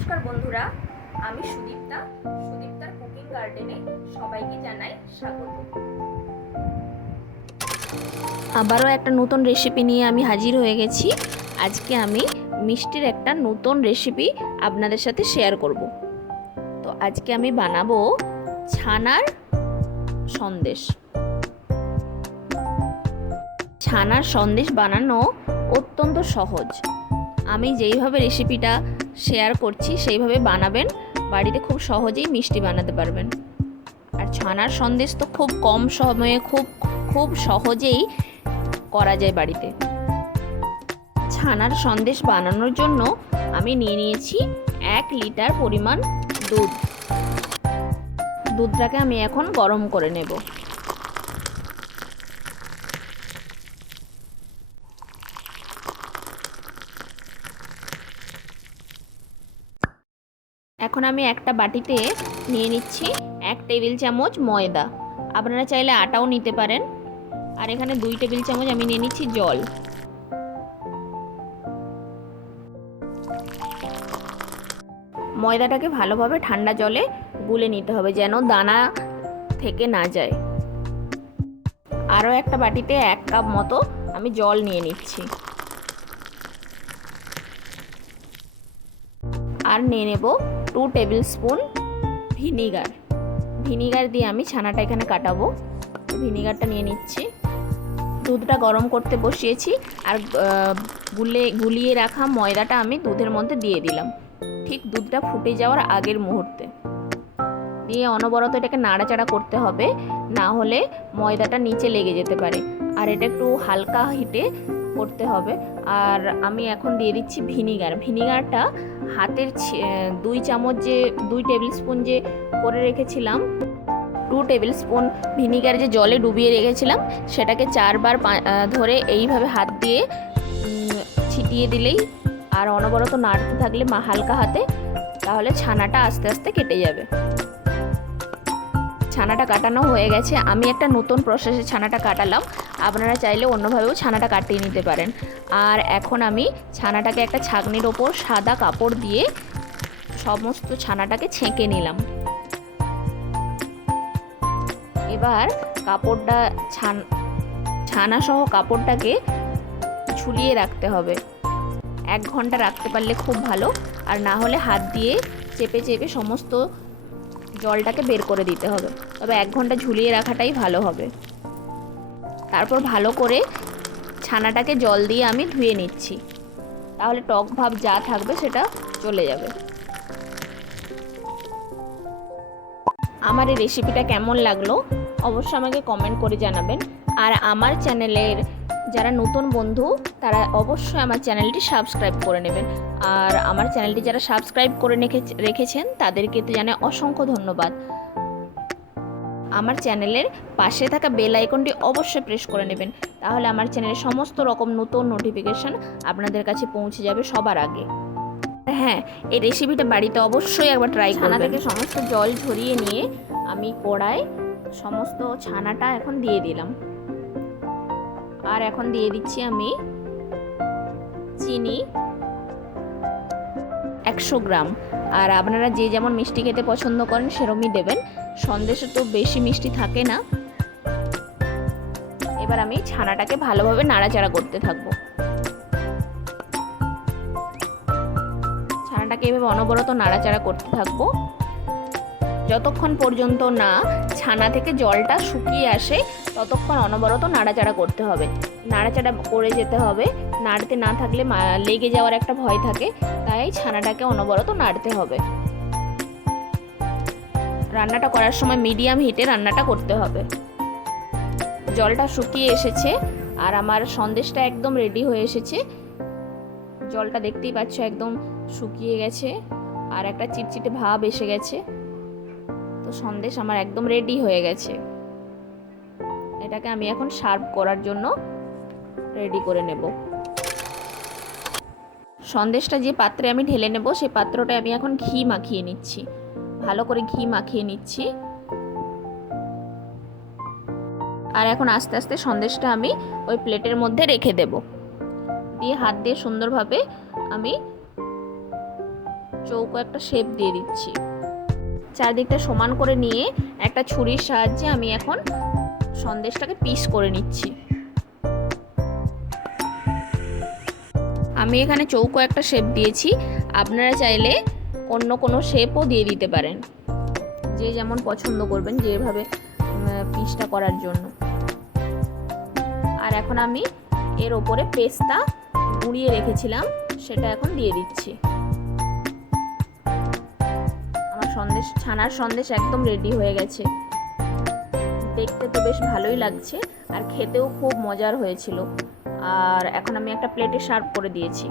নমস্কার বন্ধুরা, আমি সুদীপ্তার কুকিং গার্ডেনে সবাইকে জানাই স্বাগত। আবারও একটা নতুন রেসিপি নিয়ে আমি হাজির হয়ে গেছি। আজকে আমি মিষ্টির একটা নতুন রেসিপি আপনাদের সাথে শেয়ার করব। তো আজকে আমি বানাবো ছানার সন্দেশ। ছানার সন্দেশ বানানো অত্যন্ত সহজ। আমি যেইভাবে রেসিপিটা শেয়ার করছি সেইভাবে বানাবেন, বাড়িতে খুব সহজেই মিষ্টি বানাতে পারবেন। আর ছানার সন্দেশ তো খুব কম সময়ে খুব সহজেই করা যায় বাড়িতে। ছানার সন্দেশ বানানোর জন্য আমি নিয়ে নিয়েছি 1 লিটার পরিমাণ দুধ। দুধটাকে আমি এখন গরম করে নেব। এখন আমি একটা বাটিতে নিয়ে নিচ্ছি 1 টেবিল চামচ ময়দা। আপনারা চাইলে আটাও নিতে পারেন। আর এখানে 2 টেবিল চামচ আমি নিয়ে নিচ্ছি জল। ময়দাটাকে ভালোভাবে ঠান্ডা জলে গুলে নিতে হবে যেন দানা থেকে না যায়। আরও একটা বাটিতে 1 কাপ মতো আমি জল নিয়ে নিচ্ছি। আর নিয়ে নেব 2 টেবিল স্পুন ভিনিগার দিয়ে আমি ছানাটা এখানে কাটাবো। ভিনিগারটা নিয়ে নিচ্ছি। দুধটা গরম করতে বসিয়েছি আর গুলিয়ে রাখা ময়দাটা আমি দুধের মধ্যে দিয়ে দিলাম, ঠিক দুধটা ফুটে যাওয়ার আগের মুহূর্তে। দিয়ে অনবরত এটাকে নাড়াচাড়া করতে হবে, না হলে ময়দাটা নিচে লেগে যেতে পারে। আর এটা একটু হালকা হিটে করতে হবে। আর আমি এখন দিয়ে দিচ্ছি ভিনিগারটা হাতের 2 চামচ যে 2 টেবিল স্পুন যে করে রেখেছিলাম, 2 টেবিল স্পুন ভিনিগার যে জলে ডুবিয়ে রেখেছিলাম সেটাকে 4 বার ধরে এইভাবে হাত দিয়ে ছিটিয়ে দিলেই, আর অনবরত নাড়তে থাকলে হালকা হাতে, তাহলে ছানাটা আস্তে আস্তে কেটে যাবে। ছানাটা কাটানো হয়ে গেছে। আমি একটা নতুন প্রসেসে ছানাটা কাটালাম, আপনারা চাইলে অন্যভাবেও ছানাটা কাটিয়ে নিতে পারেন। আর এখন আমি ছানাটাকে একটা ছাঁকনির ওপর সাদা কাপড় দিয়ে সমস্ত ছানাটাকে ছেঁকে নিলাম। এবার কাপড়টা ছানা সহ কাপড়টাকে ঝুলিয়ে রাখতে হবে। 1 ঘন্টা রাখতে পারলে খুব ভালো, আর না হলে হাত দিয়ে চেপে চেপে সমস্ত জলটাকে বের করে দিতে হবে। তবে 1 ঘন্টা ঝুলিয়ে রাখাটাই ভালো হবে। তারপর ভালো করে ছানাটাকে জল দিয়ে আমি ধুয়ে নিচ্ছি, তাহলে টক ভাব যা থাকবে সেটা চলে যাবে। আমার এই রেসিপিটা কেমন লাগলো অবশ্যই আমাকে কমেন্ট করে জানাবেন। আর আমার চ্যানেলের যারা নতুন বন্ধু তারা অবশ্যই আমার চ্যানেলটি সাবস্ক্রাইব করে নেবেন। আর আমার চ্যানেলটি যারা সাবস্ক্রাইব করে রেখেছেন তাদেরকে তো জানাই অসংখ্য ধন্যবাদ। আমার চ্যানেলের পাশে থাকা বেল আইকনটি অবশ্যই প্রেস করে নেবেন, তাহলে আমার চ্যানেলের সমস্ত রকম নতুন নোটিফিকেশান আপনাদের কাছে পৌঁছে যাবে সবার আগে। হ্যাঁ, এই রেসিপিটা বাড়িতে অবশ্যই একবার ট্রাই করবেন। ছানা থেকে সমস্ত জল ঝরিয়ে নিয়ে আমি কড়ায় সমস্ত ছানাটা এখন দিয়ে দিলাম। আর এখন দিয়ে দিচ্ছি আমি চিনি 100 গ্রাম। আর আপনারা যে যেমন মিষ্টি খেতে পছন্দ করেন সেরকমই দেবেন। সন্দেশে তো বেশি মিষ্টি থাকে না। এবার আমি ছানাটাকে ভালোভাবে নাড়াচাড়া করতে থাকবো। ছানাটাকে এভাবে অনবরত নাড়াচাড়া করতে থাকবো যতক্ষণ পর্যন্ত না ছানা থেকে জলটা শুকিয়ে আসে, ততক্ষণ অনবরত নাড়াচাড়া করতে হবে। নাড়াচাড়া করে যেতে হবে, নাড়তে না থাকলে লেগে যাওয়ার একটা ভয় থাকে, তাই ছানাটাকে অনবরত নাড়তে হবে। রান্নাটা করার সময় মিডিয়াম হিটে রান্নাটা করতে হবে। জলটা শুকিয়ে এসেছে আর আমার সন্দেশটা একদম রেডি হয়ে এসেছে। জলটা দেখতেই পাচ্ছ একদম শুকিয়ে গেছে আর একটা চিটচিটে ভাব এসে গেছে। তো সন্দেশ আমার একদম রেডি হয়ে গেছে। এটাকে আমি এখন সার্ভ করার জন্য রেডি করে নেব। সন্দেশটা যে পাত্রে আমি ঢেলে নেব সেই পাত্রটায় আমি এখন ঘি মাখিয়ে নিচ্ছি, ভালো করে ঘি মাখিয়ে নিচ্ছি। আর এখন আস্তে আস্তে সন্দেশটা আমি ওই প্লেটের মধ্যে রেখে দেব। দিয়ে হাত দিয়ে সুন্দরভাবে আমি চৌকো একটা শেপ দিয়ে দিচ্ছি। চারদিকটা সমান করে নিয়ে একটা ছুরির সাহায্যে আমি এখন সন্দেশটাকে পিস করে নিচ্ছি। আমি এখানে চৌকো একটা শেপ দিয়েছি, আপনারা চাইলে অন্য কোনো শেপও দিয়ে দিতে পারেন, যে যেমন পছন্দ করবেন, যেভাবে পিসটা করার জন্য। আর এখন আমি এর ওপরে পেস্তা গুঁড়িয়ে রেখেছিলাম সেটা এখন দিয়ে দিচ্ছি। আমার ছানার সন্দেশ একদম রেডি হয়ে গেছে। দেখতে তো বেশ ভালোই লাগছে আর খেতেও খুব মজার হয়েছিল। আর এখন আমি একটা প্লেটে সার্ভ করে দিয়েছি।